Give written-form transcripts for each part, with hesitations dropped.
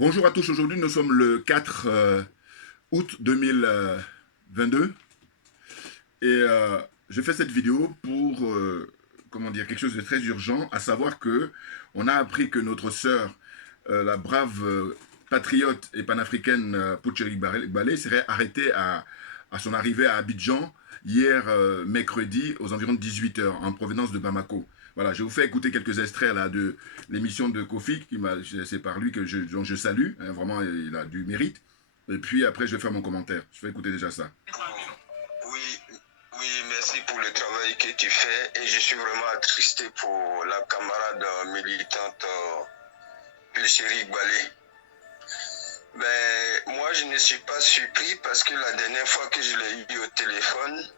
Bonjour à tous, aujourd'hui nous sommes le 4 août 2022 et je fais cette vidéo pour comment dire, quelque chose de très urgent, à savoir que on a appris que notre sœur, la brave patriote et panafricaine Poucherik Balé serait arrêtée à son arrivée à Abidjan hier mercredi aux environs de 18 heures en provenance de Bamako. Voilà, je vous fais écouter quelques extraits là de l'émission de Kofi, c'est par lui dont je salue, hein, vraiment il a du mérite. Et puis après je vais faire mon commentaire. Je vais écouter déjà ça. Oui, oui, merci pour le travail que tu fais et je suis vraiment attristé pour la camarade militante Pulchéri Balé. Mais moi je ne suis pas surpris parce que la dernière fois que je l'ai eu au téléphone,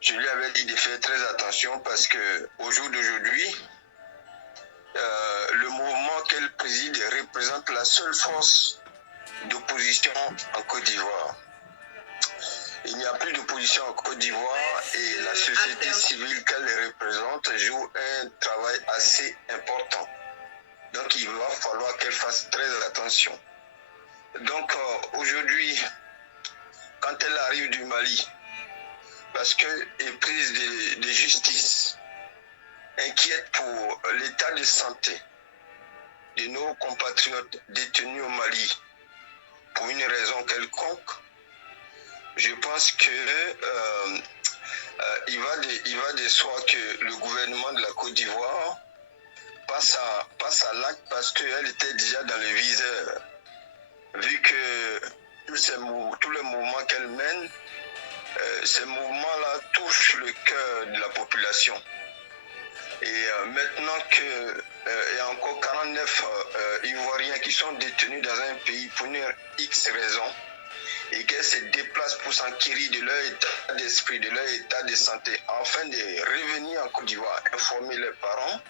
je lui avais dit de faire très attention parce que au jour d'aujourd'hui, le mouvement qu'elle préside représente la seule force d'opposition en Côte d'Ivoire. Il n'y a plus d'opposition en Côte d'Ivoire et la société civile qu'elle représente joue un travail assez important. Donc il va falloir qu'elle fasse très attention. Donc aujourd'hui, quand elle arrive du Mali, parce qu'elle est prise de justice, inquiète pour l'état de santé de nos compatriotes détenus au Mali pour une raison quelconque, je pense que il va de soi que le gouvernement de la Côte d'Ivoire passe à l'acte parce qu'elle était déjà dans le viseur. Vu que tous les mouvements qu'elle mène, ces mouvements-là touchent le cœur de la population. Et maintenant qu'il y a encore 49 Ivoiriens qui sont détenus dans un pays pour une X raison, et qu'elles se déplacent pour s'enquérir de leur état d'esprit, de leur état de santé, afin de revenir en Côte d'Ivoire, informer leurs parents,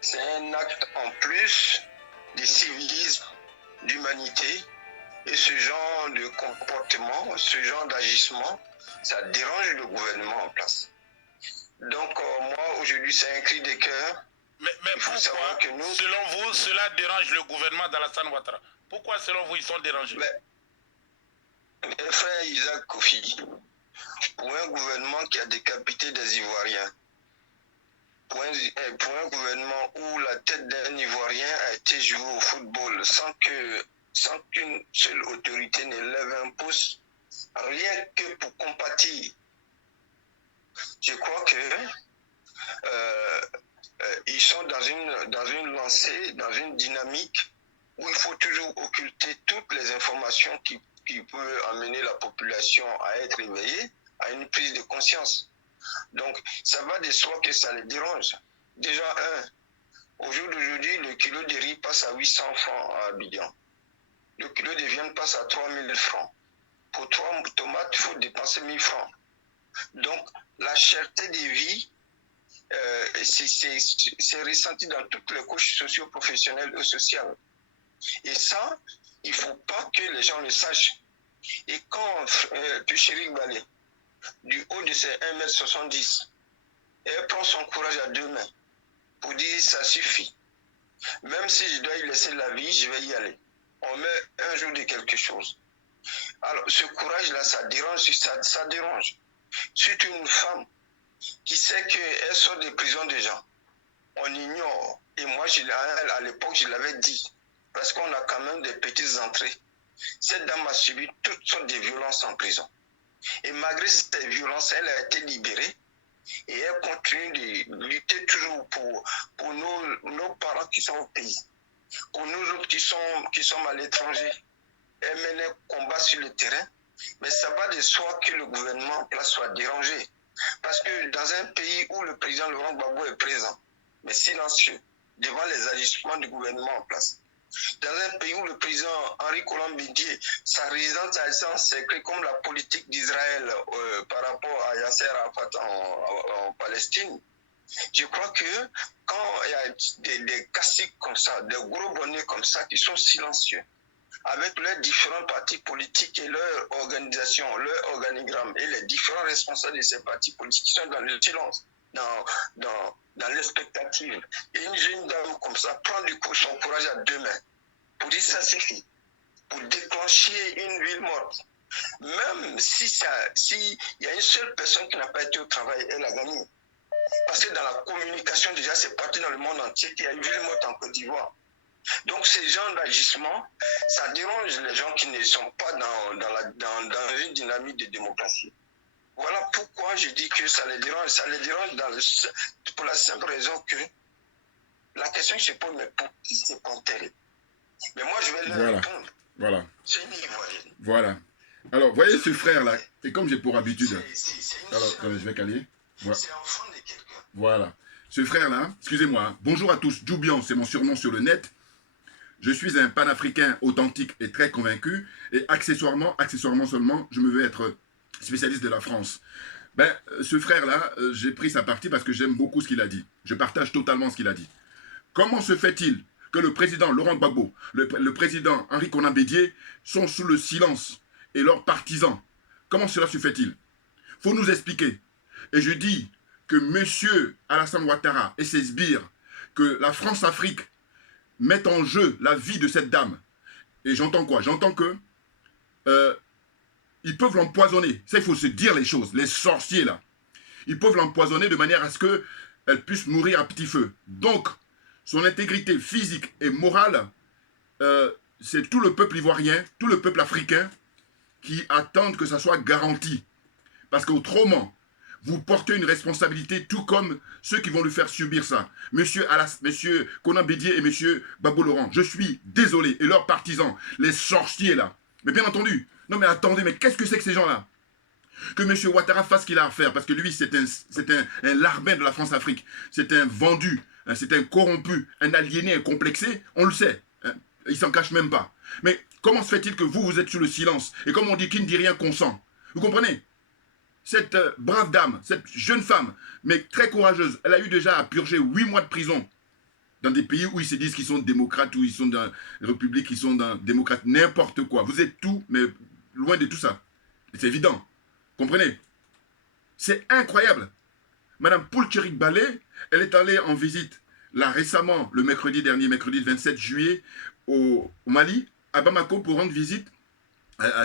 c'est un acte en plus de civisme, d'humanité, et ce genre de comportement, ce genre d'agissement, ça dérange le gouvernement en place. Donc moi, aujourd'hui, c'est un cri de cœur. Mais pourquoi, selon vous, cela dérange le gouvernement d'Alassane Ouattara? Pourquoi, selon vous, ils sont dérangés? Mes frères Isaac Kofi, pour un gouvernement qui a décapité des Ivoiriens, pour un gouvernement où la tête d'un Ivoirien a été jouée au football sans qu'une seule autorité ne lève un pouce, rien que pour compatir, je crois que ils sont dans une lancée, dans une dynamique où il faut toujours occulter toutes les informations qui peuvent amener la population à être éveillée, à une prise de conscience. Donc, ça va de soi que ça les dérange. Déjà, au jour d'aujourd'hui, le kilo de riz passe à 800 francs à Abidjan. Le kilo de viande passe à 3000 francs. Pour 3 tomates, il faut dépenser 1000 francs. Donc, la cherté des vies, c'est ressenti dans toutes les couches socio-professionnelles et sociales. Et ça, il ne faut pas que les gens le sachent. Et quand Pulchéri Balé, du haut de ses 1,70 m, elle prend son courage à deux mains pour dire ça suffit. Même si je dois y laisser la vie, je vais y aller. On met un jour de quelque chose. Alors, ce courage-là, ça dérange, ça dérange. Surtout une femme qui sait qu'elle sort des prisons des gens. On ignore. Et moi, à l'époque, je l'avais dit. Parce qu'on a quand même des petites entrées. Cette dame a subi toutes sortes de violences en prison. Et malgré ces violences, elle a été libérée. Et elle continue de lutter toujours pour nos parents qui sont au pays. Pour nous autres qui sommes à l'étranger. Elle mène un combat sur le terrain. Mais ça va de soi que le gouvernement en place soit dérangé. Parce que dans un pays où le président Laurent Gbagbo est présent, mais silencieux, devant les agissements du gouvernement en place, dans un pays où le président Henri Coulombe Didier, sa résidence est en secret comme la politique d'Israël par rapport à Yasser Arafat en Palestine, je crois que quand il y a des caciques comme ça, des gros bonnets comme ça qui sont silencieux, avec leurs différents partis politiques et leur organisation, leur organigramme et les différents responsables de ces partis politiques qui sont dans le silence, dans l'expectative. Et une jeune dame comme ça prend du coup son courage à deux mains pour dire ça suffit, pour déclencher une ville morte. Même si y a une seule personne qui n'a pas été au travail, elle a gagné. Parce que dans la communication, déjà, c'est parti dans le monde entier qu'il y a une ville morte en Côte d'Ivoire. Donc, ces genres d'agissement, ça dérange les gens qui ne sont pas dans une dynamique de démocratie. Voilà pourquoi je dis que ça les dérange. Ça les dérange pour la simple raison que la question se pose, mais pour qui c'est enterré? Mais moi, je vais leur répondre. Voilà. C'est une Ivoirienne. Voilà. Alors, voyez ce frère-là, et comme j'ai pour habitude... Alors, attendez, je vais caler. Voilà. C'est l'enfant de quelqu'un. Voilà. Ce frère-là, excusez-moi, bonjour à tous, Djoubian, c'est mon surnom sur le net. Je suis un panafricain authentique et très convaincu, et accessoirement seulement, je me veux être spécialiste de la France. Ben, ce frère-là, j'ai pris sa partie parce que j'aime beaucoup ce qu'il a dit. Je partage totalement ce qu'il a dit. Comment se fait-il que le président Laurent Gbagbo, le président Henri Konan Bédié sont sous le silence et leurs partisans? Comment cela se fait-il? Faut nous expliquer. Et je dis que M. Alassane Ouattara et ses sbires, que la France-Afrique mettent en jeu la vie de cette dame. Et j'entends quoi? J'entends que ils peuvent l'empoisonner. Ça, il faut se dire les choses. Les sorciers, là. Ils peuvent l'empoisonner de manière à ce qu'elle puisse mourir à petit feu. Donc, son intégrité physique et morale, c'est tout le peuple ivoirien, tout le peuple africain qui attendent que ça soit garanti. Parce qu'autrement, vous portez une responsabilité tout comme ceux qui vont lui faire subir ça. Monsieur Konan Bédié et monsieur Gbagbo Laurent, je suis désolé. Et leurs partisans, les sorciers là. Mais bien entendu, non mais attendez, mais qu'est-ce que c'est que ces gens-là? Que monsieur Ouattara fasse ce qu'il a à faire, parce que lui c'est un larbin de la France-Afrique. C'est un vendu, c'est un corrompu, un aliéné, un complexé, on le sait. Hein, il s'en cache même pas. Mais comment se fait-il que vous êtes sous le silence? Et comme on dit, qui ne dit rien consent. Vous comprenez? Cette brave dame, cette jeune femme, mais très courageuse, elle a eu déjà à purger 8 mois de prison dans des pays où ils se disent qu'ils sont démocrates, où ils sont dans les républiques, ils sont dans démocrates, n'importe quoi. Vous êtes tout, mais loin de tout ça. C'est évident. Comprenez? C'est incroyable. Madame Poulcherik Balé, elle est allée en visite, là récemment, le mercredi dernier, mercredi 27 juillet, au Mali, à Bamako, pour rendre visite,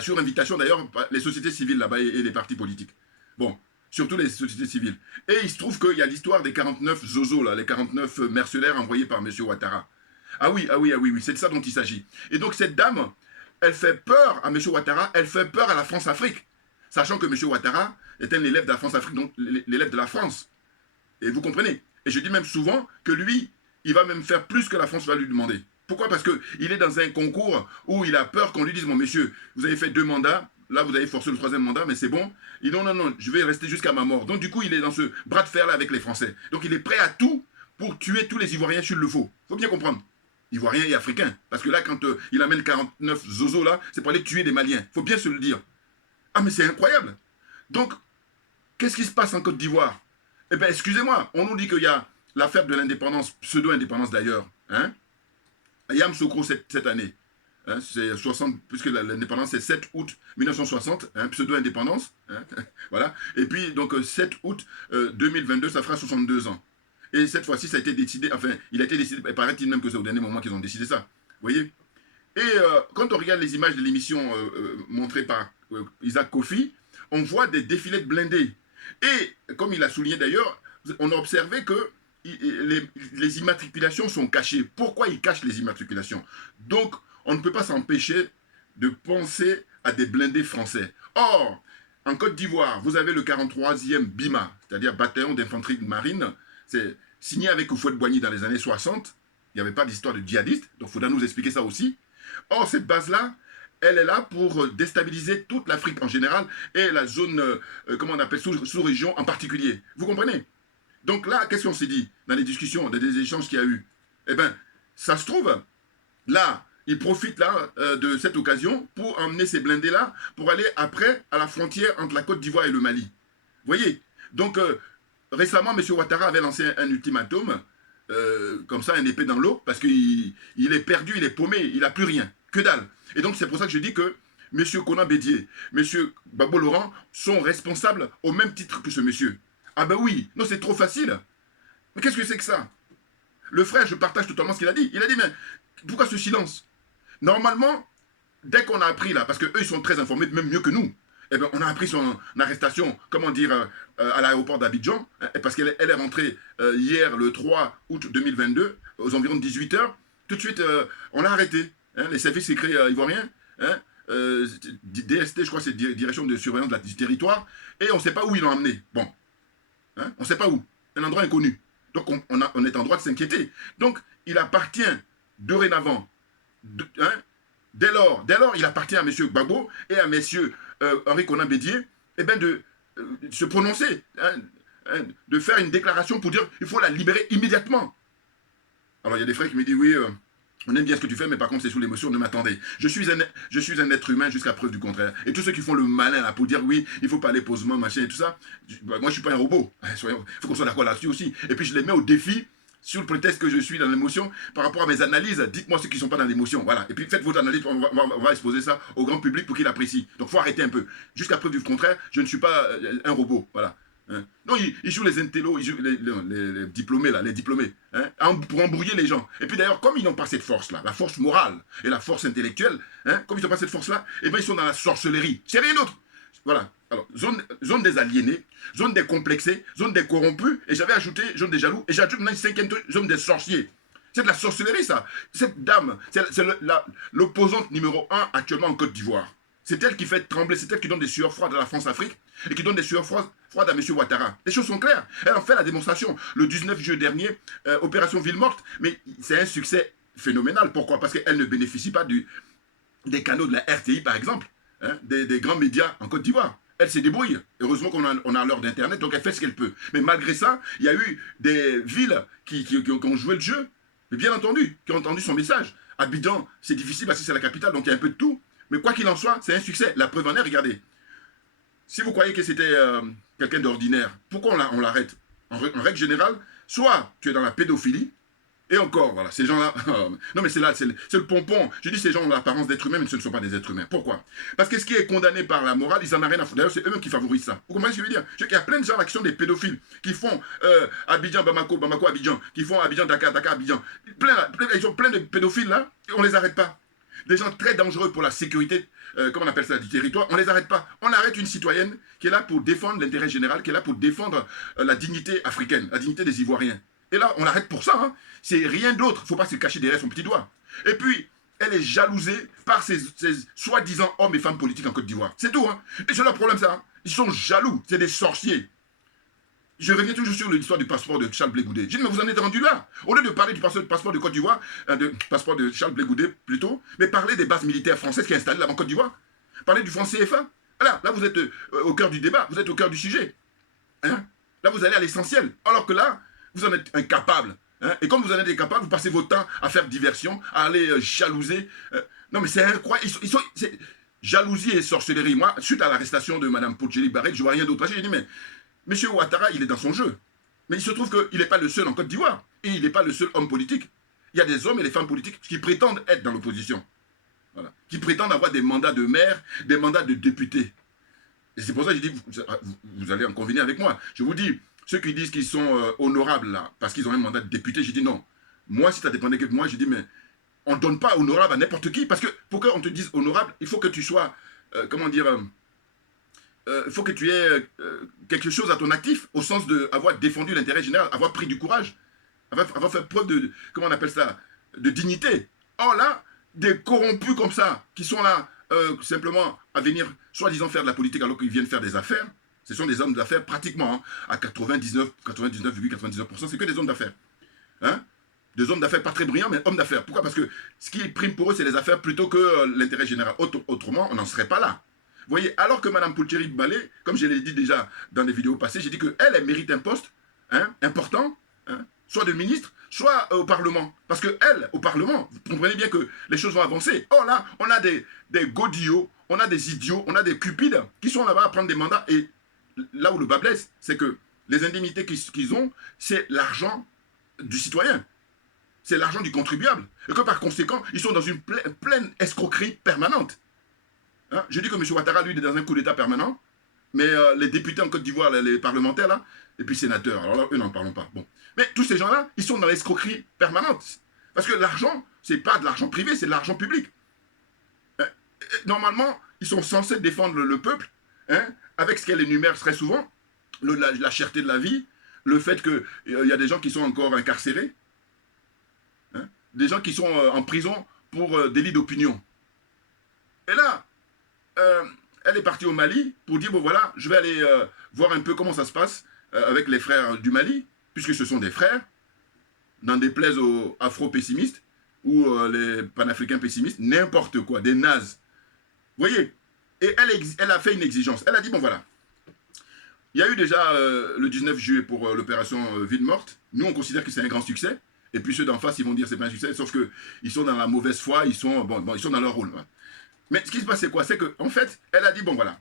sur invitation d'ailleurs, les sociétés civiles là-bas et les partis politiques. Bon, surtout les sociétés civiles. Et il se trouve qu'il y a l'histoire des 49 zozos, là, les 49 mercenaires envoyés par M. Ouattara. Ah oui, c'est de ça dont il s'agit. Et donc cette dame, elle fait peur à M. Ouattara, elle fait peur à la France-Afrique. Sachant que M. Ouattara est un élève de la France-Afrique, donc l'élève de la France. Et vous comprenez? Et je dis même souvent que lui, il va même faire plus que la France va lui demander. Pourquoi? Parce qu'il est dans un concours où il a peur qu'on lui dise « Mon monsieur, vous avez fait 2 mandats, là vous avez forcé le 3e mandat, mais c'est bon. » Il dit « Non, je vais rester jusqu'à ma mort. » Donc du coup, il est dans ce bras de fer-là avec les Français. Donc il est prêt à tout pour tuer tous les Ivoiriens s'il le faut. Il faut bien comprendre. Ivoiriens et Africains. Parce que là, quand il amène 49 zozos là, c'est pour aller tuer des Maliens. Il faut bien se le dire. Ah mais c'est incroyable. Donc, qu'est-ce qui se passe en Côte d'Ivoire? Eh bien, excusez-moi, on nous dit qu'il y a l'affaire de l'indépendance, pseudo-indépendance d'ailleurs, hein? Yamoussoukro cette année, hein, c'est 60, puisque l'indépendance c'est 7 août 1960, hein, pseudo-indépendance, hein, voilà, et puis donc 7 août 2022, ça fera 62 ans. Et cette fois-ci, ça a été décidé, enfin, il a été décidé, paraît-il même que c'est au dernier moment qu'ils ont décidé ça, vous voyez. Et quand on regarde les images de l'émission montrées par Isaac Kofi, on voit des défilés de blindés. Et, comme il a souligné d'ailleurs, on a observé que les immatriculations sont cachées. Pourquoi ils cachent les immatriculations? Donc, on ne peut pas s'empêcher de penser à des blindés français. Or, en Côte d'Ivoire, vous avez le 43e BIMA, c'est-à-dire bataillon d'infanterie de marine. C'est signé avec Houphouët-Boigny dans les années 60. Il n'y avait pas d'histoire de djihadiste, donc il faudra nous expliquer ça aussi. Or, cette base-là, elle est là pour déstabiliser toute l'Afrique en général et la zone, comment on appelle, sous-région en particulier. Vous comprenez? Donc là, qu'est-ce qu'on s'est dit dans les discussions, dans les échanges qu'il y a eu? Eh bien, ça se trouve, là, ils profitent là de cette occasion pour emmener ces blindés-là pour aller après à la frontière entre la Côte d'Ivoire et le Mali. Vous voyez? Donc, récemment, M. Ouattara avait lancé un ultimatum, comme ça, un épée dans l'eau, parce qu'il est perdu, il est paumé, il n'a plus rien, que dalle. Et donc, c'est pour ça que je dis que M. Konan Bédié, M. Gbagbo Laurent sont responsables au même titre que ce monsieur. Ah ben oui, non, c'est trop facile. Mais qu'est-ce que c'est que ça? Le frère, je partage totalement ce qu'il a dit. Il a dit, mais pourquoi ce silence? Normalement, dès qu'on a appris là, parce qu'eux, ils sont très informés, même mieux que nous, eh ben, on a appris son arrestation, comment dire, à l'aéroport d'Abidjan, hein, parce qu'elle est rentrée hier, le 3 août 2022, aux environs de 18 h. Tout de suite, on l'a arrêté. Hein, les services secrets ivoiriens, hein, DST, je crois, c'est Direction de surveillance du territoire, et on ne sait pas où ils l'ont emmené. Bon, hein, on ne sait pas où, un endroit inconnu. Donc, on est en droit de s'inquiéter. Donc, il appartient dorénavant, hein, dès lors, il appartient à M. Gbagbo et à M. Henri Konan Bédié, eh ben de se prononcer, hein, de faire une déclaration pour dire qu'il faut la libérer immédiatement. Alors, il y a des frères qui me disent, oui, on aime bien ce que tu fais, mais par contre, c'est sous l'émotion, ne m'attendez. Je suis un être humain jusqu'à preuve du contraire. Et tous ceux qui font le malin là, pour dire, oui, il faut parler posément, machin et tout ça, moi, je ne suis pas un robot. Il faut qu'on soit d'accord là-dessus aussi. Et puis, je les mets au défi, sur le prétexte que je suis dans l'émotion, par rapport à mes analyses, dites-moi ceux qui ne sont pas dans l'émotion. Voilà. Et puis faites votre analyse, on va exposer ça au grand public pour qu'il apprécie. Donc il faut arrêter un peu. Jusqu'à preuve du contraire, je ne suis pas un robot. Voilà. Hein? Non, ils jouent les intellos, ils jouent les diplômés, là, les diplômés, hein, pour embrouiller les gens. Et puis d'ailleurs, comme ils n'ont pas cette force-là, la force morale et la force intellectuelle, hein, comme ils n'ont pas cette force-là, eh bien ils sont dans la sorcellerie. C'est rien d'autre. Voilà. Alors, zone des aliénés, zone des complexés, zone des corrompus, et j'avais ajouté zone des jaloux, et j'ajoute maintenant une cinquième zone des sorciers. C'est de la sorcellerie, ça. Cette dame, c'est l'opposante numéro 1 actuellement en Côte d'Ivoire. C'est elle qui fait trembler, c'est elle qui donne des sueurs froides à la France-Afrique, et qui donne des sueurs froides à M. Ouattara. Les choses sont claires. Elle en fait la démonstration. Le 19 juillet dernier, opération Ville Morte, mais c'est un succès phénoménal. Pourquoi? Parce qu'elle ne bénéficie pas des canaux de la RTI, par exemple, hein, des grands médias en Côte d'Ivoire. Elle se débrouille. Heureusement qu'on a l'heure d'Internet, donc elle fait ce qu'elle peut. Mais malgré ça, il y a eu des villes qui ont joué le jeu, mais bien entendu, qui ont entendu son message. Abidjan, c'est difficile parce que c'est la capitale, donc il y a un peu de tout. Mais quoi qu'il en soit, c'est un succès. La preuve en est, regardez. Si vous croyez que c'était quelqu'un d'ordinaire, pourquoi on l'arrête? En règle générale, soit tu es dans la pédophilie, et encore, voilà, ces gens-là... non, mais c'est le pompon. Je dis ces gens ont l'apparence d'êtres humains, mais ce ne sont pas des êtres humains. Pourquoi? Parce que ce qui est condamné par la morale, ils n'en ont rien à foutre. D'ailleurs, c'est eux-mêmes qui favorisent ça. Vous comprenez ce que je veux dire? Il y a plein de gens là qui sont des pédophiles, qui font Abidjan, Bamako, Bamako, Abidjan, qui font Abidjan, Dakar, Dakar, Abidjan. Ils ont plein de pédophiles là, et on ne les arrête pas. Des gens très dangereux pour la sécurité, comment on appelle ça, du territoire, on ne les arrête pas. On arrête une citoyenne qui est là pour défendre l'intérêt général, qui est là pour défendre la dignité africaine, la dignité des Ivoiriens. Et là, on l'arrête pour ça. Hein. C'est rien d'autre. Il ne faut pas se cacher derrière son petit doigt. Et puis, elle est jalousée par ces soi-disant hommes et femmes politiques en Côte d'Ivoire. C'est tout. Hein. Et c'est leur problème, ça. Hein. Ils sont jaloux. C'est des sorciers. Je reviens toujours sur l'histoire du passeport de Charles Blé Goudé. Je dis, mais vous en êtes rendu là. Au lieu de parler du passeport de Côte d'Ivoire, du passeport de Charles Blé Goudé plutôt, mais parlez des bases militaires françaises qui sont installées là en Côte d'Ivoire. Parlez du franc CFA. Voilà, là, vous êtes au cœur du débat. Vous êtes au cœur du sujet. Hein. Là, vous allez à l'essentiel. Alors que là, vous en êtes incapable. Hein? Et comme vous en êtes incapable, vous passez votre temps à faire diversion, à aller jalouser. Non, mais c'est incroyable. C'est jalousie et sorcellerie. Moi, suite à l'arrestation de Mme Poutcheli Barrett, je ne vois rien d'autre. J'ai dit, mais M. Ouattara, il est dans son jeu. Mais il se trouve qu'il n'est pas le seul en Côte d'Ivoire. Et il n'est pas le seul homme politique. Il y a des hommes et des femmes politiques qui prétendent être dans l'opposition. Voilà. Qui prétendent avoir des mandats de maire, des mandats de député. Et c'est pour ça que j'ai dit, vous allez en convenir avec moi. Je vous dis, ceux qui disent qu'ils sont honorables là, parce qu'ils ont un mandat de député, j'ai dit non. Moi, si ça dépendait que de moi, j'ai dit mais on ne donne pas honorable à n'importe qui. Parce que pour qu'on te dise honorable, il faut que tu sois, comment dire, il faut que tu aies quelque chose à ton actif, au sens d'avoir défendu l'intérêt général, avoir pris du courage, avoir fait preuve de, comment on appelle ça, de dignité. Or là, des corrompus comme ça, qui sont là simplement à venir, soi-disant faire de la politique alors qu'ils viennent faire des affaires, ce sont des hommes d'affaires pratiquement, hein, à 99,99%, c'est que des hommes d'affaires. Hein? Des hommes d'affaires pas très brillants, mais hommes d'affaires. Pourquoi? Parce que ce qui prime pour eux, c'est les affaires plutôt que l'intérêt général. Autrement, on n'en serait pas là. Vous voyez, alors que Mme Poutcheri Balé, comme je l'ai dit déjà dans des vidéos passées, j'ai dit qu'elle, elle mérite un poste important, hein, soit de ministre, soit au Parlement. Parce qu'elle, au Parlement, vous comprenez bien que les choses vont avancer. Or là, on a des godillots, on a des idiots, on a des cupides qui sont là-bas à prendre des mandats. Et là où le bas blesse, c'est que les indemnités qu'ils ont, c'est l'argent du citoyen. C'est l'argent du contribuable. Et que par conséquent, ils sont dans une pleine escroquerie permanente. Hein? Je dis que M. Ouattara, lui, il est dans un coup d'État permanent. Mais les députés en Côte d'Ivoire, les parlementaires, là, et puis sénateurs, alors là, eux, n'en parlons pas. Bon. Mais tous ces gens-là, ils sont dans l'escroquerie permanente. Parce que l'argent, c'est pas de l'argent privé, c'est de l'argent public. Normalement, ils sont censés défendre le peuple, hein, avec ce qu'elle énumère très souvent, la cherté de la vie, le fait qu'il y a des gens qui sont encore incarcérés, hein, des gens qui sont en prison pour délit d'opinion. Et là, elle est partie au Mali pour dire, bon voilà, je vais aller voir un peu comment ça se passe avec les frères du Mali, puisque ce sont des frères, n'en déplaise aux afro-pessimistes ou les panafricains pessimistes, n'importe quoi, des nazes. Vous voyez? Et elle a fait une exigence. Elle a dit, bon voilà, il y a eu déjà le 19 juillet pour l'opération Ville Morte. Nous, on considère que c'est un grand succès. Et puis ceux d'en face, ils vont dire que c'est pas un succès, sauf qu'ils sont dans la mauvaise foi, ils sont dans leur rôle. Hein. Mais ce qui se passe, c'est quoi? C'est qu'en fait, elle a dit, bon voilà,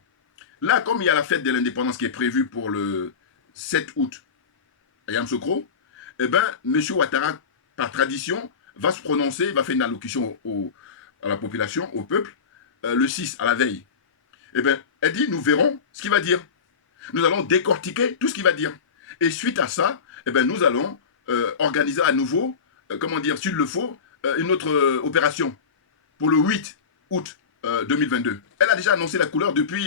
là, comme il y a la fête de l'indépendance qui est prévue pour le 7 août à Yamoussoukro, eh bien, M. Ouattara, par tradition, va se prononcer, va faire une allocution à la population, au peuple, le 6, à la veille. Eh bien, elle dit, nous verrons ce qu'il va dire. Nous allons décortiquer tout ce qu'il va dire. Et suite à ça, eh bien, nous allons organiser à nouveau, comment dire, s'il le faut, une autre opération pour le 8 août 2022. Elle a déjà annoncé la couleur depuis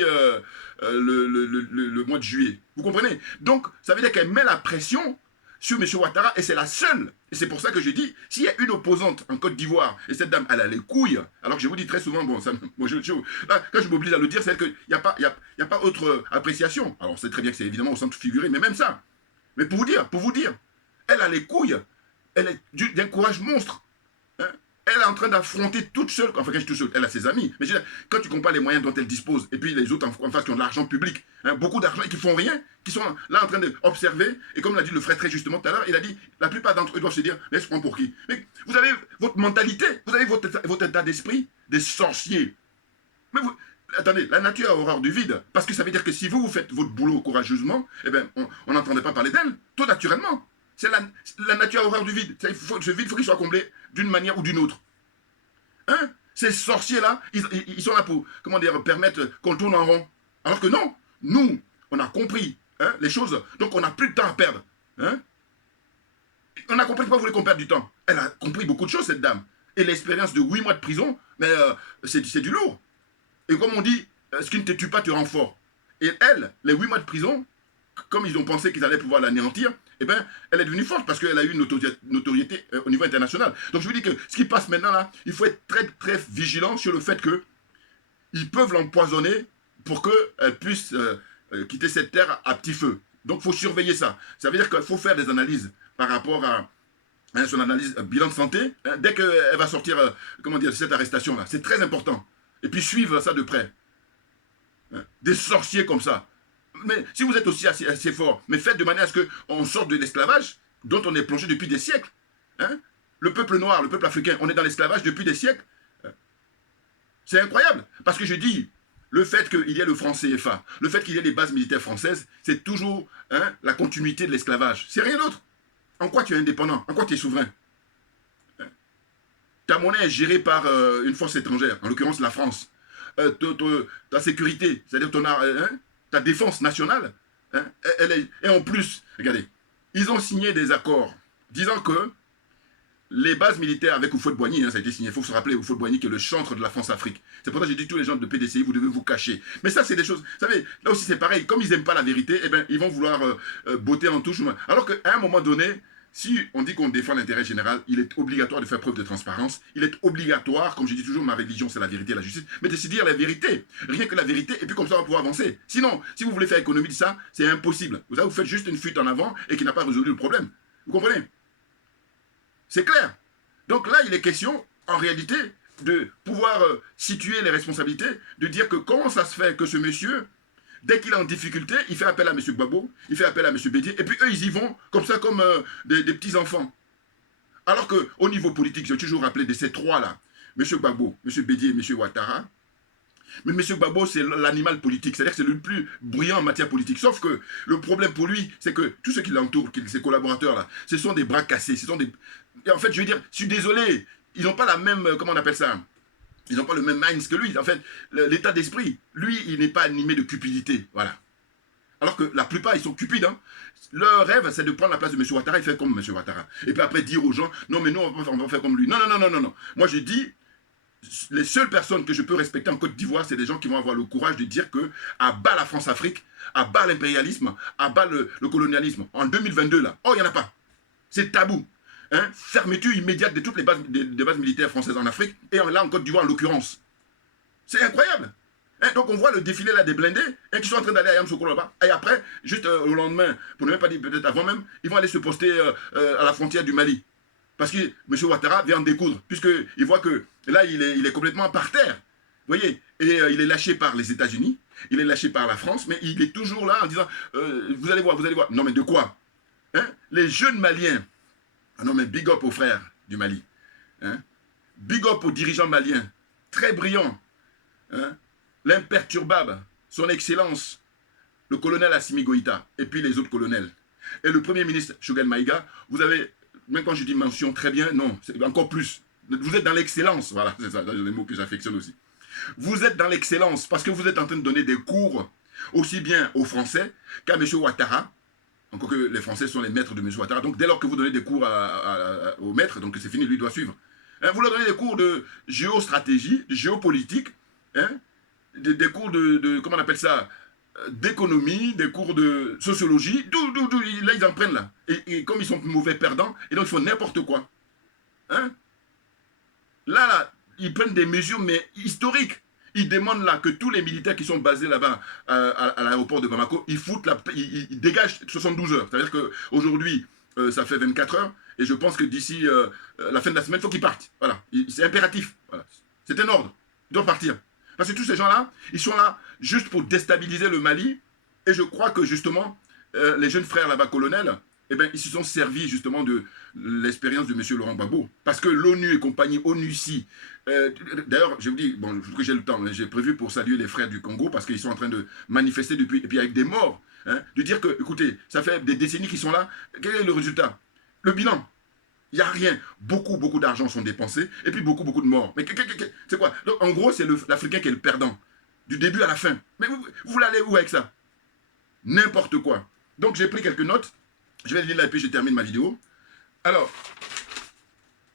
le mois de juillet. Vous comprenez? Donc, ça veut dire qu'elle met la pression sur M. Ouattara et c'est la seule. Et c'est pour ça que je dis, s'il y a une opposante en Côte d'Ivoire et cette dame, elle a les couilles, alors que je vous dis très souvent, bon, ça, moi, là, quand je m'oblige à le dire, c'est qu'il n'y a pas autre appréciation. Alors, c'est très bien que c'est évidemment au centre figuré, mais même ça. Mais pour vous dire, elle a les couilles, elle est d'un courage monstre. Hein? Elle est en train d'affronter toute seule, enfin quand je dis toute seule, elle a ses amis, mais je veux dire, quand tu compares les moyens dont elle dispose, et puis les autres en face qui ont de l'argent public, hein, beaucoup d'argent et qui font rien, qui sont là en train d'observer, et comme l'a dit le frère très justement tout à l'heure, il a dit, la plupart d'entre eux doivent se dire, mais je prends pour qui? Mais vous avez votre mentalité, vous avez votre état d'esprit des sorciers. Mais vous, attendez, la nature a horreur du vide, parce que ça veut dire que si vous faites votre boulot courageusement, eh bien, on n'entendait pas parler d'elle, tout naturellement. C'est la nature a horreur du vide. Ce vide, il faut qu'il soit comblé d'une manière ou d'une autre. Hein? Ces sorciers-là, ils sont là pour, comment dire, permettre qu'on tourne en rond. Alors que non, nous, on a compris hein, les choses, donc on n'a plus de temps à perdre. Hein? On a compris pourquoi vous voulez qu'on perde du temps. Elle a compris beaucoup de choses, cette dame. Et l'expérience de 8 mois de prison, mais c'est du lourd. Et comme on dit, ce qui ne te tue pas te rend fort. Et elle, les 8 mois de prison, comme ils ont pensé qu'ils allaient pouvoir l'anéantir, eh bien, elle est devenue forte parce qu'elle a eu une notoriété au niveau international. Donc je vous dis que ce qui passe maintenant là, il faut être très très vigilant sur le fait qu'ils peuvent l'empoisonner pour qu'elle puisse quitter cette terre à petit feu. Donc il faut surveiller ça. Ça veut dire qu'il faut faire des analyses par rapport à son analyse bilan de santé, hein, dès qu'elle va sortir, comment dire, de cette arrestation là. C'est très important. Et puis suivre ça de près. Hein, des sorciers comme ça. Mais si vous êtes aussi assez fort, mais faites de manière à ce qu'on sorte de l'esclavage dont on est plongé depuis des siècles. Hein? Le peuple noir, le peuple africain, on est dans l'esclavage depuis des siècles. C'est incroyable. Parce que je dis, le fait qu'il y ait le franc CFA, le fait qu'il y ait les bases militaires françaises, c'est toujours hein, la continuité de l'esclavage. C'est rien d'autre. En quoi tu es indépendant? En quoi tu es souverain? Hein? Ta monnaie est gérée par une force étrangère, en l'occurrence la France. Ta sécurité, c'est-à-dire ta défense nationale, hein, et en plus, regardez, ils ont signé des accords disant que les bases militaires avec Houphouët-Boigny, hein, ça a été signé, il faut se rappeler Houphouët-Boigny qui est le chantre de la France-Afrique. C'est pour ça que j'ai dit tous les gens de PDCI, vous devez vous cacher. Mais ça, c'est des choses, vous savez, là aussi c'est pareil, comme ils n'aiment pas la vérité, eh ben, ils vont vouloir botter en touche. Alors qu'à un moment donné, si on dit qu'on défend l'intérêt général, il est obligatoire de faire preuve de transparence. Il est obligatoire, comme je dis toujours, ma religion c'est la vérité et la justice, mais de se dire la vérité. Rien que la vérité, et puis comme ça on va pouvoir avancer. Sinon, si vous voulez faire économie de ça, c'est impossible. Vous faites juste une fuite en avant et qui n'a pas résolu le problème. Vous comprenez? C'est clair. Donc là, il est question, en réalité, de pouvoir situer les responsabilités, de dire que comment ça se fait que ce monsieur, dès qu'il est en difficulté, il fait appel à M. Gbagbo, il fait appel à M. Bédié, et puis eux, ils y vont comme ça, comme des petits-enfants. Alors qu'au niveau politique, j'ai toujours rappelé de ces trois-là, M. Gbagbo, M. Bédié et M. Ouattara, mais M. Gbagbo, c'est l'animal politique, c'est-à-dire que c'est le plus bruyant en matière politique. Sauf que le problème pour lui, c'est que tous ceux qui l'entourent, ses collaborateurs-là, ce sont des bras cassés, ce sont des... Et en fait, je veux dire, je suis désolé, ils n'ont pas la même, comment on appelle ça? Ils n'ont pas le même mind que lui. En fait, l'état d'esprit, lui, il n'est pas animé de cupidité. Voilà. Alors que la plupart, ils sont cupides. Hein. Leur rêve, c'est de prendre la place de M. Ouattara et faire comme M. Ouattara. Et puis après dire aux gens, non, mais nous, on va faire comme lui. Non, non, non, non, non, non. Moi, je dis, les seules personnes que je peux respecter en Côte d'Ivoire, c'est des gens qui vont avoir le courage de dire que à bas la France-Afrique, à bas l'impérialisme, à bas le colonialisme. En 2022, là, oh, il n'y en a pas. C'est tabou. Hein? Fermeture immédiate de toutes les bases, des bases militaires françaises en Afrique, et là en Côte d'Ivoire en l'occurrence. C'est incroyable. Hein? Donc on voit le défilé là des blindés, et qui sont en train d'aller à Yamoussoukro là-bas. Et après, juste au lendemain, pour ne même pas dire peut-être avant même, ils vont aller se poster à la frontière du Mali. Parce que M. Ouattara vient en découdre, puisqu'il voit que là, il est complètement par terre. Vous voyez? Et il est lâché par les États-Unis, il est lâché par la France, mais il est toujours là en disant vous allez voir, vous allez voir. Non, mais de quoi? Hein? Les jeunes Maliens, ah non, mais big up aux frères du Mali. Hein? Big up aux dirigeants maliens, très brillants. Hein? L'imperturbable, son excellence, le colonel Assimi Goïta, et puis les autres colonels. Et le premier ministre, Choguel Maïga, vous avez, même quand je dis mention très bien, non, c'est encore plus. Vous êtes dans l'excellence, voilà, c'est ça, c'est les mots que j'affectionne aussi. Vous êtes dans l'excellence, parce que vous êtes en train de donner des cours, aussi bien aux Français qu'à M. Ouattara, encore que les Français sont les maîtres de M. Ouattara, donc dès lors que vous donnez des cours au maître, donc c'est fini, lui doit suivre. Hein, vous leur donnez des cours de géostratégie, de géopolitique, hein, des cours de, comment on appelle ça, d'économie, des cours de sociologie, là ils en prennent là. Et comme ils sont mauvais perdants, et donc ils font n'importe quoi. Hein? Là, ils prennent des mesures, mais historiques. Ils demandent là que tous les militaires qui sont basés là-bas à l'aéroport de Bamako, ils dégagent 72 heures. C'est-à-dire qu'aujourd'hui, ça fait 24 heures, et je pense que d'ici la fin de la semaine, il faut qu'ils partent. Voilà, c'est impératif. Voilà. C'est un ordre. Ils doivent partir. Parce que tous ces gens-là, ils sont là juste pour déstabiliser le Mali. Et je crois que justement, les jeunes frères là-bas, colonels, eh ben, ils se sont servis justement de l'expérience de M. Laurent Gbagbo. Parce que l'ONU et compagnie, ONUCI, d'ailleurs, je vous dis, bon, je trouve que j'ai le temps, hein, j'ai prévu pour saluer les frères du Congo parce qu'ils sont en train de manifester depuis, et puis avec des morts, hein, de dire que, écoutez, ça fait des décennies qu'ils sont là, quel est le résultat? Le bilan. Il n'y a rien. Beaucoup d'argent sont dépensés, et puis beaucoup de morts. Mais c'est quoi? Donc, en gros, c'est l'Africain qui est le perdant, du début à la fin. Mais vous voulez aller où avec ça? N'importe quoi. Donc, j'ai pris quelques notes. Je vais lire là et puis je termine ma vidéo. Alors,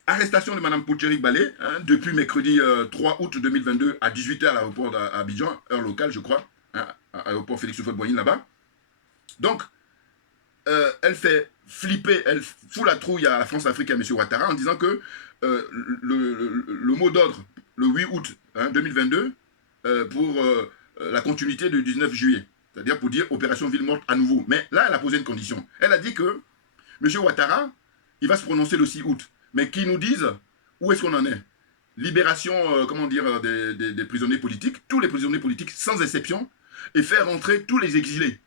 arrestation de Mme Poutcherik Balé, hein, depuis mercredi 3 août 2022 à 18 h à l'aéroport d'Abidjan, heure locale, je crois, hein, à l'aéroport Félix Houphouët-Boigny là-bas. Donc, elle fait flipper, elle fout la trouille à la France-Afrique et à M. Ouattara en disant que le mot d'ordre, le 8 août hein, 2022, pour la continuité du 19 juillet. C'est-à-dire pour dire opération ville morte à nouveau. Mais là, elle a posé une condition. Elle a dit que M. Ouattara, il va se prononcer le 6 août. Mais qu'il nous dise où est-ce qu'on en est. Libération, comment dire, des prisonniers politiques, tous les prisonniers politiques, sans exception, et faire rentrer tous les exilés.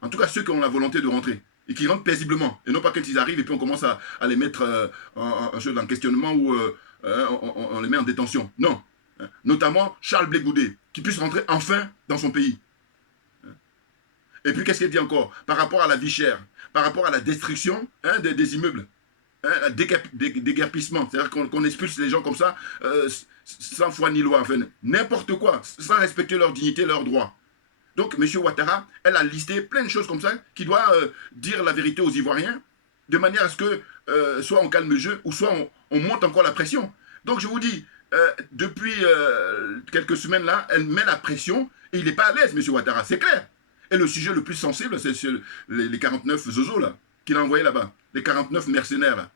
En tout cas, ceux qui ont la volonté de rentrer. Et qui rentrent paisiblement. Et non pas quand ils arrivent et puis on commence à les mettre en questionnement ou on les met en détention. Non. Notamment Charles Blé Goudé, qui puisse rentrer enfin dans son pays. Et puis, qu'est-ce qu'elle dit encore? Par rapport à la vie chère, par rapport à la destruction hein, des immeubles, hein, déguerpissement, c'est-à-dire qu'on expulse les gens comme ça, sans foi ni loi, enfin, n'importe quoi, sans respecter leur dignité, leurs droits. Donc, M. Ouattara, elle a listé plein de choses comme ça, qui doit dire la vérité aux Ivoiriens, de manière à ce que soit on calme le jeu, ou soit on monte encore la pression. Donc, je vous dis, depuis quelques semaines là, elle met la pression, et il n'est pas à l'aise, M. Ouattara, c'est clair. Et le sujet le plus sensible, c'est les 49 zozos, là, qu'il a envoyés là-bas. Les 49 mercenaires, là.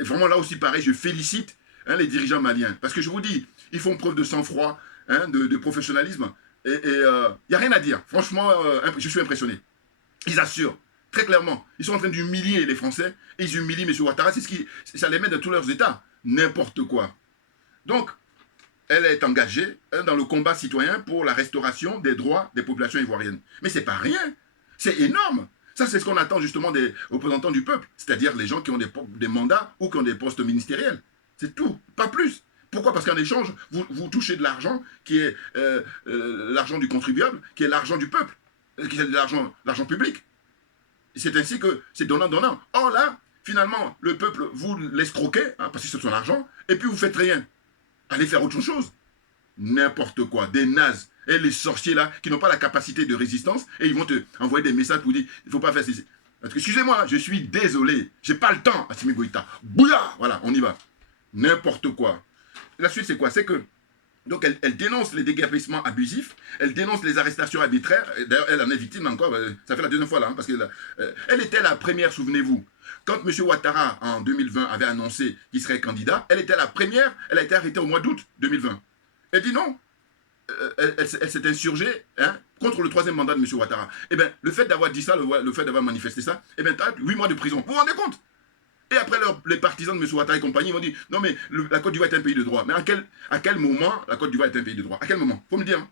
Et vraiment, là aussi, pareil, je félicite hein, les dirigeants maliens. Parce que je vous dis, ils font preuve de sang-froid, hein, de professionnalisme. Et il n'y a rien à dire. Franchement, je suis impressionné. Ils assurent, très clairement. Ils sont en train d'humilier les Français. Et ils humilient M. Ouattara. Ça les met dans tous leurs états. N'importe quoi. Donc, elle est engagée dans le combat citoyen pour la restauration des droits des populations ivoiriennes. Mais c'est pas rien, c'est énorme. Ça, c'est ce qu'on attend justement des représentants du peuple, c'est-à-dire les gens qui ont des mandats ou qui ont des postes ministériels. C'est tout, pas plus. Pourquoi? Parce qu'en échange, vous touchez de l'argent qui est l'argent du contribuable, qui est l'argent du peuple, qui est l'argent public. C'est ainsi que c'est donnant-donnant. Or là, finalement, le peuple vous laisse croquer, hein, parce que c'est son argent, et puis vous faites rien. Allez faire autre chose. N'importe quoi. Des nazes. Et les sorciers là, qui n'ont pas la capacité de résistance, et ils vont te envoyer des messages pour dire, il ne faut pas faire ceci. Parce que, excusez-moi, je suis désolé. J'ai pas le temps, Assimi Goïta. Bouya. Voilà, on y va. N'importe quoi. la suite, c'est quoi? C'est que, donc, elle dénonce les déguerpissements abusifs, elle dénonce les arrestations arbitraires. D'ailleurs, elle en est victime encore, ça fait la deuxième fois là, hein, parce qu'elle elle était la première, souvenez-vous. Quand M. Ouattara, en 2020, avait annoncé qu'il serait candidat, elle était la première, elle a été arrêtée au mois d'août 2020. Elle dit non, elle s'est insurgée contre le troisième mandat de M. Ouattara. Eh bien, le fait d'avoir dit ça, le fait d'avoir manifesté ça, eh bien, tu as 8 mois de prison. Vous vous rendez compte? Et après, les partisans de M. Ouattara et compagnie m'ont dit, non mais la Côte d'Ivoire est un pays de droit. Mais à quel moment la Côte d'Ivoire est un pays de droit? À quel moment? Faut me dire.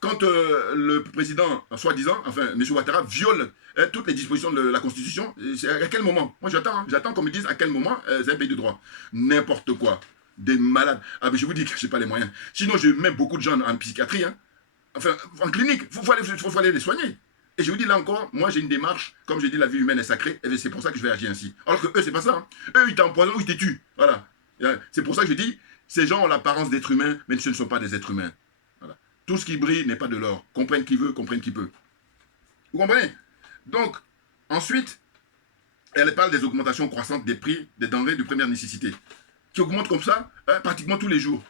Quand le président, soi-disant, enfin, M. Ouattara viole toutes les dispositions de la Constitution, à quel moment? Moi, j'attends qu'on me dise à quel moment c'est un pays de droit. N'importe quoi. Des malades. Ah, mais je vous dis que je n'ai pas les moyens. Sinon, je mets beaucoup de gens en psychiatrie, hein. Enfin, en clinique. Il faut aller les soigner. Et je vous dis là encore, moi j'ai une démarche, comme j'ai dit, la vie humaine est sacrée, et c'est pour ça que je vais agir ainsi. Alors que eux, c'est pas ça. Hein. Eux, ils t'empoisonnent ou ils te tuent. Voilà. C'est pour ça que je dis, ces gens ont l'apparence d'êtres humains, mais ce ne sont pas des êtres humains. Voilà. Tout ce qui brille n'est pas de l'or. Comprenne qui veut, comprenne qui peut. Vous comprenez? Donc, ensuite, elle parle des augmentations croissantes des prix des denrées de première nécessité, qui augmentent comme ça pratiquement tous les jours.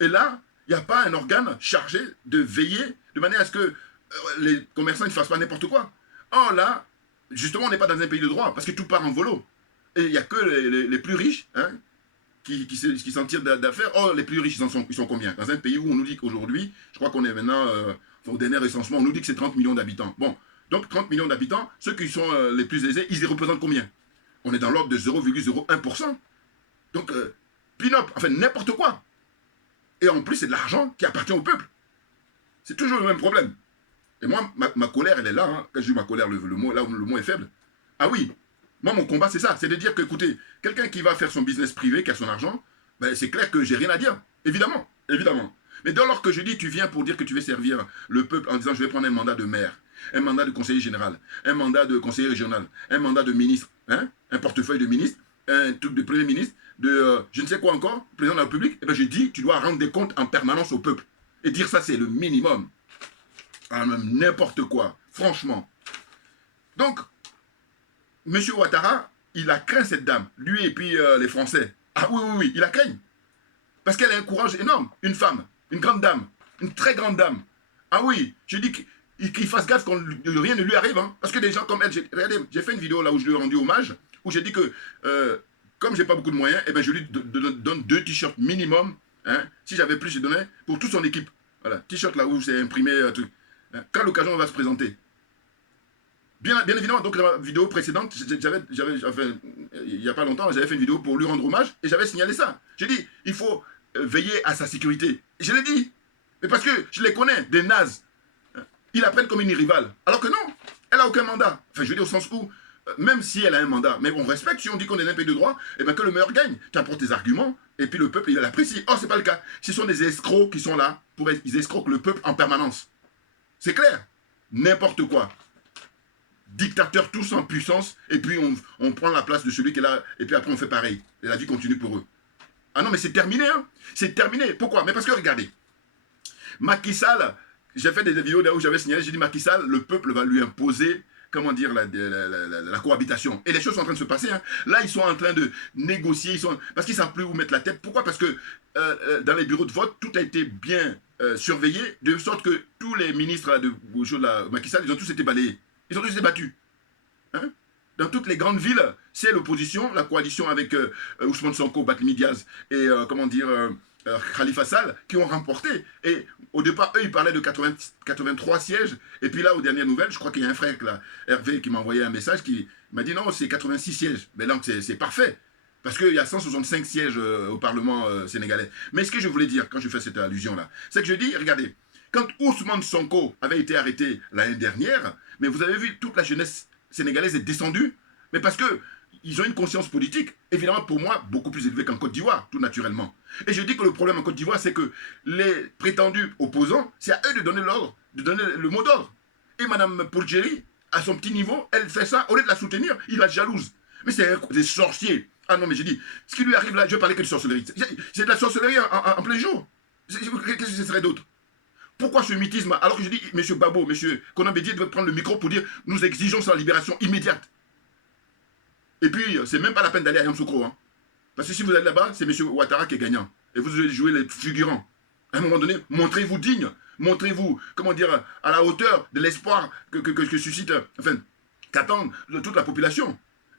Et là, il n'y a pas un organe chargé de veiller de manière à ce que les commerçants ne fassent pas n'importe quoi. Or là, justement, on n'est pas dans un pays de droit, parce que tout part en volo. Et il n'y a que les plus riches qui s'en tirent d'affaires. Or, les plus riches, ils sont combien? Dans un pays où on nous dit qu'aujourd'hui, je crois qu'on est maintenant, au dernier recensement, on nous dit que c'est 30 millions d'habitants. Bon, donc 30 millions d'habitants, ceux qui sont les plus aisés, ils y représentent combien? On est dans l'ordre de 0,01%. Donc, pin-up, enfin n'importe quoi. Et en plus, c'est de l'argent qui appartient au peuple. C'est toujours le même problème. Et moi, ma colère, elle est là. Hein. Quand je dis ma colère, le mot, là où le mot est faible. Ah oui, moi, mon combat, c'est ça. C'est de dire que, écoutez, quelqu'un qui va faire son business privé, qui a son argent, ben, c'est clair que j'ai rien à dire. Évidemment, évidemment. Mais dès lors que je dis, tu viens pour dire que tu veux servir le peuple en disant, je vais prendre un mandat de maire, un mandat de conseiller général, un mandat de conseiller régional, un mandat de ministre, un portefeuille de ministre, un truc de premier ministre, de je ne sais quoi encore, président de la République, eh ben, je dis, tu dois rendre des comptes en permanence au peuple. Et dire ça, c'est le minimum. Ah, même n'importe quoi, franchement. Donc, M. Ouattara, il a craint cette dame, lui et puis les Français. Ah oui, oui, oui, il la craint. Parce qu'elle a un courage énorme, une femme, une grande dame, une très grande dame. Ah oui, je dis qu'il fasse gaffe quand rien ne lui arrive. Hein, parce que des gens comme elle, regardez, j'ai fait une vidéo là où je lui ai rendu hommage, où j'ai dit que, comme j'ai pas beaucoup de moyens, eh ben, je lui donne 2 t-shirts minimum. Hein, si j'avais plus, je donnais pour toute son équipe. Voilà, t-shirt là où c'est imprimé, truc. Quand l'occasion va se présenter. Bien évidemment, donc la vidéo précédente, enfin, il n'y a pas longtemps, j'avais fait une vidéo pour lui rendre hommage et j'avais signalé ça. J'ai dit, il faut veiller à sa sécurité. Et je l'ai dit. Mais parce que je les connais, des nazes. Ils la prennent comme une rivale. Alors que non, elle n'a aucun mandat. Enfin, je veux dire au sens où, même si elle a un mandat, mais on respecte, si on dit qu'on est un pays de droit, et bien que le meilleur gagne. Tu apportes tes arguments, et puis le peuple, il l'apprécie. Or, ce n'est pas le cas. Ce sont des escrocs qui sont là, ils escroquent le peuple en permanence. C'est clair. N'importe quoi. Dictateurs tous en puissance, et puis on prend la place de celui qui est là, et puis après on fait pareil. Et la vie continue pour eux. Ah non, mais c'est terminé, hein. C'est terminé. Pourquoi? Mais parce que, regardez, Macky Sall, j'ai fait des vidéos là où j'avais signalé, j'ai dit Macky Sall, le peuple va lui imposer, comment dire, la cohabitation. Et les choses sont en train de se passer. Hein. Là, ils sont en train de négocier, parce qu'ils ne savent plus où mettre la tête. Pourquoi? Parce que dans les bureaux de vote, tout a été bien surveillé, de sorte que tous les ministres là, de Macky Sall, ils ont tous été balayés. Ils ont tous été battus. Hein? Dans toutes les grandes villes, c'est l'opposition, la coalition avec Ousmane Sonko, Barthélémy Diaz et Khalifa Sall qui ont remporté. Et au départ, eux, ils parlaient de 83 sièges. Et puis là, aux dernières nouvelles, je crois qu'il y a un frère, là, Hervé, qui m'a envoyé un message qui m'a dit non, c'est 86 sièges. Mais donc, c'est parfait. Parce qu'il y a 165 sièges au Parlement sénégalais. Mais ce que je voulais dire quand je fais cette allusion-là, c'est que je dis, regardez, quand Ousmane Sonko avait été arrêté l'année dernière, mais vous avez vu, toute la jeunesse sénégalaise est descendue, mais parce que ils ont une conscience politique, évidemment pour moi, beaucoup plus élevée qu'en Côte d'Ivoire, tout naturellement. Et je dis que le problème en Côte d'Ivoire, c'est que les prétendus opposants, c'est à eux de donner l'ordre, de donner le mot d'ordre. Et Mme Poulgeri, à son petit niveau, elle fait ça, au lieu de la soutenir, il la jalouse. Mais c'est des sorciers. Ah non, mais j'ai dit, ce qui lui arrive là, je vais parler que de sorcellerie. C'est de la sorcellerie en plein jour. Qu'est-ce que ce serait d'autre? Pourquoi ce mythisme? Alors que je dis, M. Babo, M. Konan Bédié doit prendre le micro pour dire, nous exigeons sa libération immédiate. Et puis, c'est même pas la peine d'aller à Yamoussoukro. Hein. Parce que si vous allez là-bas, c'est M. Ouattara qui est gagnant. Et vous allez jouer les figurants. À un moment donné, montrez-vous digne. Montrez-vous, comment dire, à la hauteur de l'espoir que suscite, enfin, qu'attend toute la population.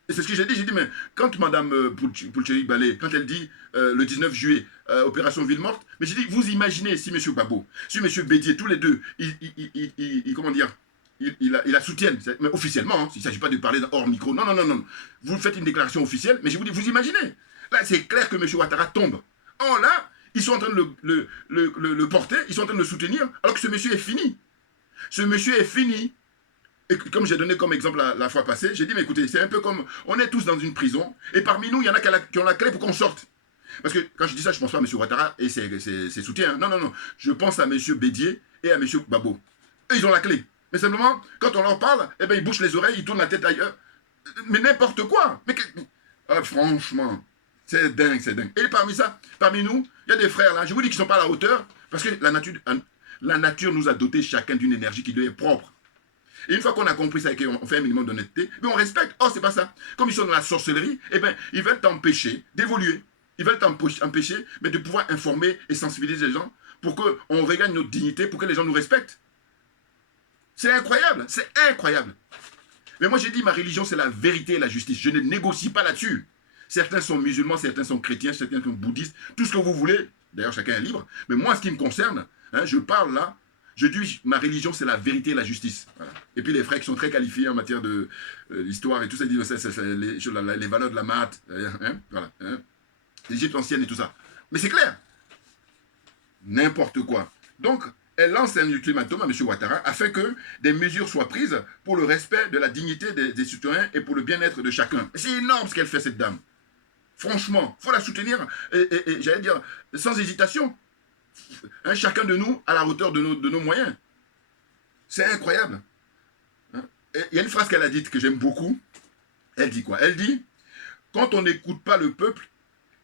Et c'est ce que j'ai dit, mais quand Mme Poulcheri Balé, quand elle dit le 19 juillet, opération ville morte, mais j'ai dit, vous imaginez si M. Babo, si M. Bédier, tous les deux, comment dire, ils la soutiennent, mais officiellement, hein, il ne s'agit pas de parler hors micro, non, non, non, non, vous faites une déclaration officielle, mais je vous dis, vous imaginez, là c'est clair que M. Ouattara tombe. Oh là, ils sont en train de le porter, ils sont en train de le soutenir, alors que ce monsieur est fini. Ce monsieur est fini. Et comme j'ai donné comme exemple la fois passée, j'ai dit, mais écoutez, c'est un peu comme, on est tous dans une prison, et parmi nous, il y en a qui ont la clé pour qu'on sorte. Parce que quand je dis ça, je ne pense pas à M. Ouattara et ses soutiens. Non, non, non. Je pense à M. Bédier et à M. Babo. Eux, ils ont la clé. Mais simplement, quand on leur parle, eh ben, ils bouchent les oreilles, ils tournent la tête ailleurs. Mais n'importe quoi. Mais franchement, c'est dingue, c'est dingue. Et parmi ça, parmi nous, il y a des frères là, je vous dis qu'ils ne sont pas à la hauteur, parce que la nature nous a doté chacun d'une énergie qui lui est propre. Et une fois qu'on a compris ça et qu'on fait un minimum d'honnêteté, on respecte. Oh, c'est pas ça. Comme ils sont dans la sorcellerie, eh ben, ils veulent t'empêcher d'évoluer. Ils veulent t'empêcher, mais de pouvoir informer et sensibiliser les gens pour qu'on regagne notre dignité, pour que les gens nous respectent. C'est incroyable, c'est incroyable. Mais moi, j'ai dit, ma religion, c'est la vérité et la justice. Je ne négocie pas là-dessus. Certains sont musulmans, certains sont chrétiens, certains sont bouddhistes, tout ce que vous voulez. D'ailleurs, chacun est libre. Mais moi, ce qui me concerne, hein, je parle là, je dis, ma religion, c'est la vérité et la justice. Voilà. Et puis les frères qui sont très qualifiés en matière de l'histoire et tout ça, ils disent, les valeurs de la maths, hein, voilà, hein, l'Égypte ancienne et tout ça. Mais c'est clair. N'importe quoi. Donc, elle lance un ultimatum à M. Ouattara afin que des mesures soient prises pour le respect de la dignité des citoyens et pour le bien-être de chacun. C'est énorme ce qu'elle fait, cette dame. Franchement, il faut la soutenir, et j'allais dire, sans hésitation. Hein, chacun de nous à la hauteur de nos moyens. C'est incroyable. Hein? Il y a une phrase qu'elle a dite que j'aime beaucoup. Elle dit quoi? Elle dit, quand on n'écoute pas le peuple,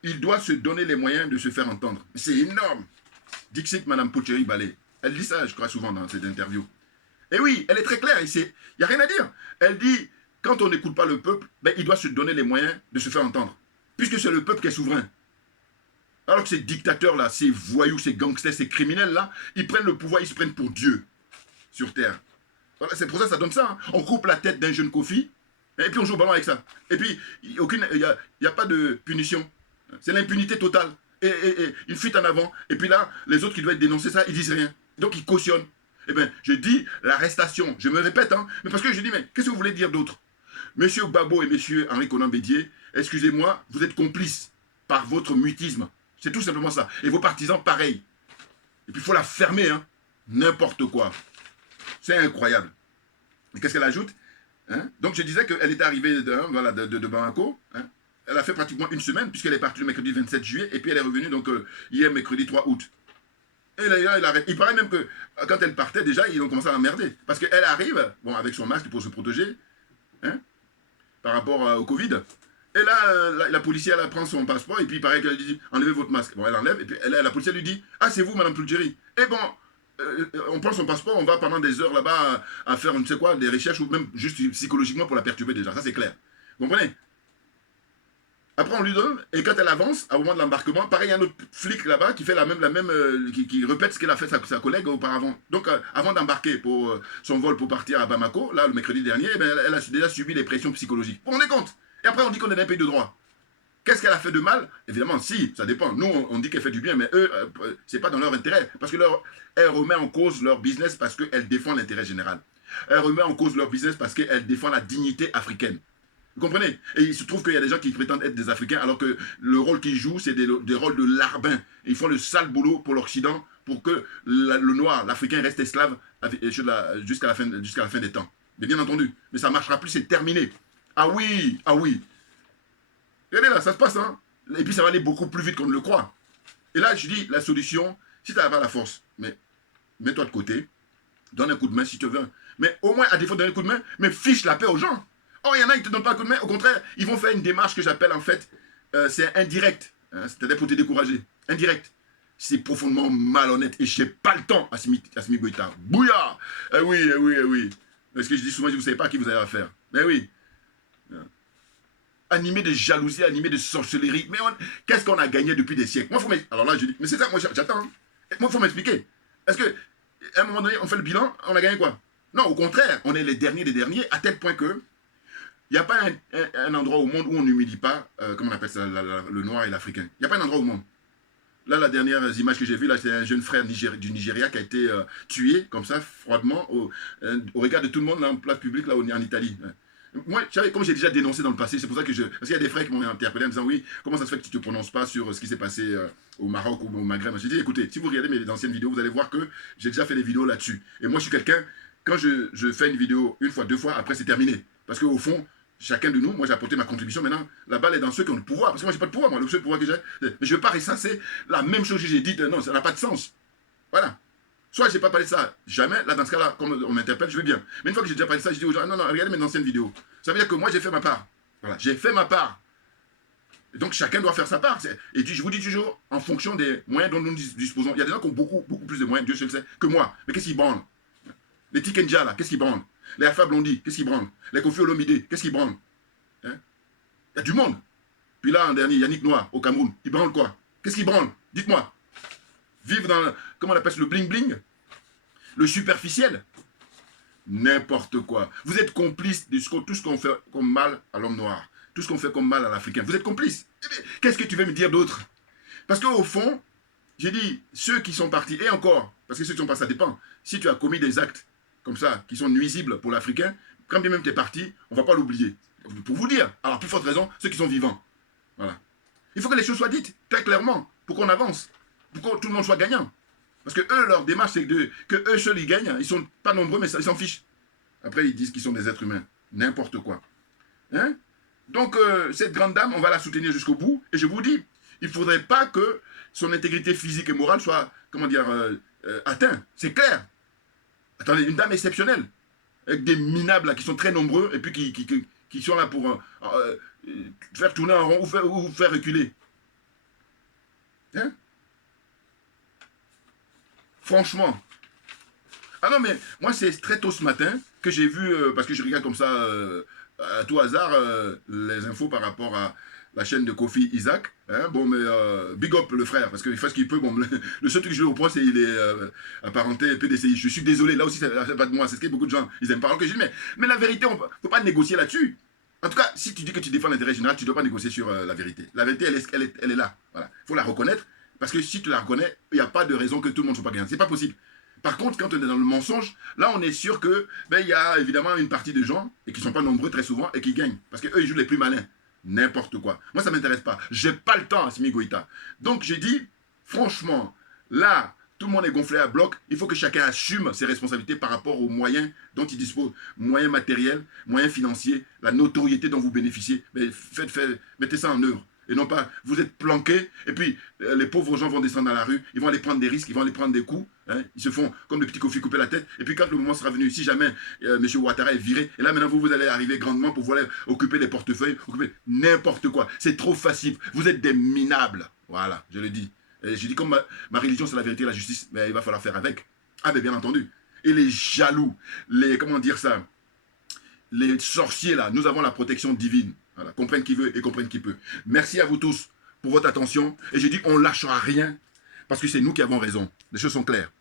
il doit se donner les moyens de se faire entendre. C'est énorme. Dixit Mme Poulcheri Balé. Elle dit ça, je crois, souvent dans cette interview. Et oui, elle est très claire. Il n'y a rien à dire. Elle dit, quand on n'écoute pas le peuple, ben, il doit se donner les moyens de se faire entendre. Puisque c'est le peuple qui est souverain. Alors que ces dictateurs-là, ces voyous, ces gangsters, ces criminels-là, ils prennent le pouvoir, ils se prennent pour Dieu sur Terre. Voilà, c'est pour ça que ça donne ça. Hein. On coupe la tête d'un jeune Kofi, et puis on joue au ballon avec ça. Et puis, il n'y a pas de punition. C'est l'impunité totale. Et une fuite en avant. Et puis là, les autres qui doivent dénoncer ça, ils disent rien. Donc ils cautionnent. Eh bien, je dis l'arrestation. Je me répète, hein, mais parce que je dis, mais qu'est-ce que vous voulez dire d'autre? Monsieur Babo et monsieur Henri Konan Bédier, excusez-moi, vous êtes complices par votre mutisme. C'est tout simplement ça. Et vos partisans, pareil. Et puis il faut la fermer, hein. N'importe quoi. C'est incroyable. Et qu'est-ce qu'elle ajoute, hein? Donc je disais qu'elle était arrivée de Bamako. Hein? Elle a fait pratiquement une semaine, puisqu'elle est partie le mercredi 27 juillet, et puis elle est revenue donc hier, mercredi 3 août. Et là, il paraît même que quand elle partait, déjà, ils ont commencé à l'emmerder. Parce qu'elle arrive, bon, avec son masque pour se protéger, hein, par rapport au Covid. Et là, la policière, elle prend son passeport, et puis il paraît qu'elle dit, enlevez votre masque. Bon, elle enlève, et puis la policière lui dit, ah, c'est vous, Mme Poulcheri. Et bon, on prend son passeport, on va pendant des heures là-bas à faire, je ne sais quoi, des recherches, ou même juste psychologiquement pour la perturber déjà. Ça, c'est clair. Vous comprenez? Après, on lui donne, et quand elle avance, au moment de l'embarquement, pareil, il y a un autre flic là-bas qui fait qui répète ce qu'elle a fait sa collègue auparavant. Donc, avant d'embarquer pour son vol pour partir à Bamako, là, le mercredi dernier, eh bien, elle a déjà subi des pressions psychologiques. Vous vous rendez compte? Et après, on dit qu'on est dans un pays de droit. Qu'est-ce qu'elle a fait de mal? Évidemment, si, ça dépend. Nous, on dit qu'elle fait du bien, mais eux, c'est pas dans leur intérêt. Parce que elle remet en cause leur business parce qu'elle défend l'intérêt général. Elle remet en cause leur business parce qu'elle défend la dignité africaine. Vous comprenez? Et il se trouve qu'il y a des gens qui prétendent être des Africains alors que le rôle qu'ils jouent, c'est des rôles de larbins. Et ils font le sale boulot pour l'Occident pour que le noir, l'Africain reste esclave jusqu'à la fin des temps. Mais bien entendu. Mais ça ne marchera plus, c'est terminé. Ah oui, ah oui. Regardez là, ça se passe, hein. Et puis ça va aller beaucoup plus vite qu'on ne le croit. Et là, je dis, la solution, si tu n'as pas la force, mais mets-toi de côté, donne un coup de main si tu veux. Mais au moins, à défaut de donner un coup de main, mais fiche la paix aux gens. Oh, il y en a qui ne te donnent pas un coup de main. Au contraire, ils vont faire une démarche que j'appelle en fait, c'est indirect. Hein, c'est-à-dire pour te décourager. Indirect. C'est profondément malhonnête. Et je n'ai pas le temps, Assimi Goïta. Bouillard. Eh oui, eh oui, eh oui. Parce que je dis souvent, vous ne savez pas à qui vous avez affaire. Mais oui. animés de jalousie, animés de sorcellerie. Mais qu'est-ce qu'on a gagné depuis des siècles? Moi, alors là, je dis, mais c'est ça, moi j'attends. Hein. Moi, il faut m'expliquer. Est-ce qu'à un moment donné, on fait le bilan, on a gagné quoi? Non, au contraire, on est les derniers des derniers, à tel point que il n'y a pas un endroit au monde où on n'humilie pas, comment on appelle ça, le noir et l'africain. Il n'y a pas un endroit au monde. Là, la dernière image que j'ai vue, là, c'est un jeune frère du Nigeria qui a été tué, comme ça, froidement, au regard de tout le monde, là, en place publique, là, en Italie. Moi, comme j'ai déjà dénoncé dans le passé, c'est pour ça que parce qu'il y a des frères qui m'ont interpellé en disant, oui, comment ça se fait que tu ne te prononces pas sur ce qui s'est passé au Maroc ou au Maghreb? J'ai dit, écoutez, si vous regardez mes anciennes vidéos, vous allez voir que j'ai déjà fait des vidéos là-dessus. Et moi, je suis quelqu'un, quand je fais une vidéo une fois, deux fois, après, c'est terminé. Parce qu'au fond, chacun de nous, moi j'ai apporté ma contribution, maintenant la balle est dans ceux qui ont le pouvoir, parce que moi j'ai pas de pouvoir, moi le seul pouvoir que j'ai, mais je ne veux pas ressasser la même chose que j'ai dit, non, ça n'a pas de sens. Voilà. Soit j'ai pas parlé de ça, jamais, là dans ce cas-là, comme on m'interpelle, je veux bien. Mais une fois que j'ai déjà parlé de ça, je dis aux gens, non, regardez mes anciennes vidéos. Ça veut dire que moi j'ai fait ma part. Voilà, j'ai fait ma part. Et donc chacun doit faire sa part. Et je vous dis toujours, en fonction des moyens dont nous disposons, il y a des gens qui ont beaucoup plus de moyens, Dieu seul sait, que moi. Mais qu'est-ce qu'ils branlent? Les Tikenja là, qu'est-ce qu'ils branlent? Les Alpha Blondy, qu'est-ce qu'ils branlent? Les Kofi Olomide, qu'est-ce qu'ils branlent? Hein? Il y a du monde. Puis là, en dernier, Yannick Noir, au Cameroun, il branle quoi? Qu'est-ce qu'il branle? Dites-moi. Vivre dans, comment on appelle ça, le bling-bling? Le superficiel? N'importe quoi. Vous êtes complice de tout ce qu'on fait comme mal à l'homme noir. Tout ce qu'on fait comme mal à l'Africain. Vous êtes complice. Qu'est-ce que tu veux me dire d'autre? Parce qu'au fond, j'ai dit, ceux qui sont partis, et encore, parce que ceux qui sont partis, ça dépend. Si tu as commis des actes comme ça, qui sont nuisibles pour l'Africain, quand bien même tu es parti, on ne va pas l'oublier. Pour vous dire, alors plus forte raison, ceux qui sont vivants. Voilà. Il faut que les choses soient dites, très clairement, pour qu'on avance, pour que tout le monde soit gagnant. Parce que eux, leur démarche, c'est que eux seuls, ils gagnent. Ils ne sont pas nombreux, mais ils s'en fichent. Après, ils disent qu'ils sont des êtres humains. N'importe quoi. Hein? Donc, cette grande dame, on va la soutenir jusqu'au bout. Et je vous dis, il ne faudrait pas que son intégrité physique et morale soit, comment dire, atteinte. C'est clair. Attendez, une dame exceptionnelle, avec des minables là, qui sont très nombreux, et puis qui sont là pour faire tourner en rond ou faire reculer. Hein? Franchement. Ah non, mais moi, c'est très tôt ce matin que j'ai vu, parce que je regarde comme ça, à tout hasard, les infos par rapport à la chaîne de Kofi Isaac. Hein? Bon, mais big up le frère, parce qu'il fait ce qu'il peut. Bon, le seul truc que je lui reproche, c'est qu'il est apparenté PDCI. Je suis désolé, là aussi, ça ne pas de moi. C'est ce que beaucoup de gens, ils aiment pas. Alors que je dis, mais la vérité, on ne peut pas négocier là-dessus. En tout cas, si tu dis que tu défends l'intérêt général, tu ne dois pas négocier sur la vérité. La vérité, elle est là. Voilà. Il faut la reconnaître, parce que si tu la reconnais, il n'y a pas de raison que tout le monde ne soit pas gagnant. Ce n'est pas possible. Par contre, quand on est dans le mensonge, là, on est sûr que il y a évidemment une partie de gens, et qui ne sont pas nombreux très souvent, et qui gagnent. Parce qu'eux, ils jouent les plus malins. N'importe quoi. Moi, ça ne m'intéresse pas. Je n'ai pas le temps, Assimi Goïta. Donc, j'ai dit, franchement, là, tout le monde est gonflé à bloc. Il faut que chacun assume ses responsabilités par rapport aux moyens dont il dispose. Moyens matériels, moyens financiers, la notoriété dont vous bénéficiez. Mais mettez ça en œuvre. Et non pas, vous êtes planqués, et puis les pauvres gens vont descendre dans la rue, ils vont aller prendre des risques, ils vont aller prendre des coups, hein, ils se font comme le petit Kofi couper la tête, et puis quand le moment sera venu, si jamais M. Ouattara est viré, et là maintenant vous allez arriver grandement pour pouvoir occuper les portefeuilles, occuper n'importe quoi, c'est trop facile, vous êtes des minables, voilà, je le dis. Et je dis comme ma religion c'est la vérité et la justice, mais il va falloir faire avec, ah mais bien entendu, et les jaloux, les, comment dire ça, les sorciers là, nous avons la protection divine. Voilà, comprenne qui veut et comprenne qui peut. Merci à vous tous pour votre attention. Et j'ai dit, on ne lâchera rien parce que c'est nous qui avons raison. Les choses sont claires.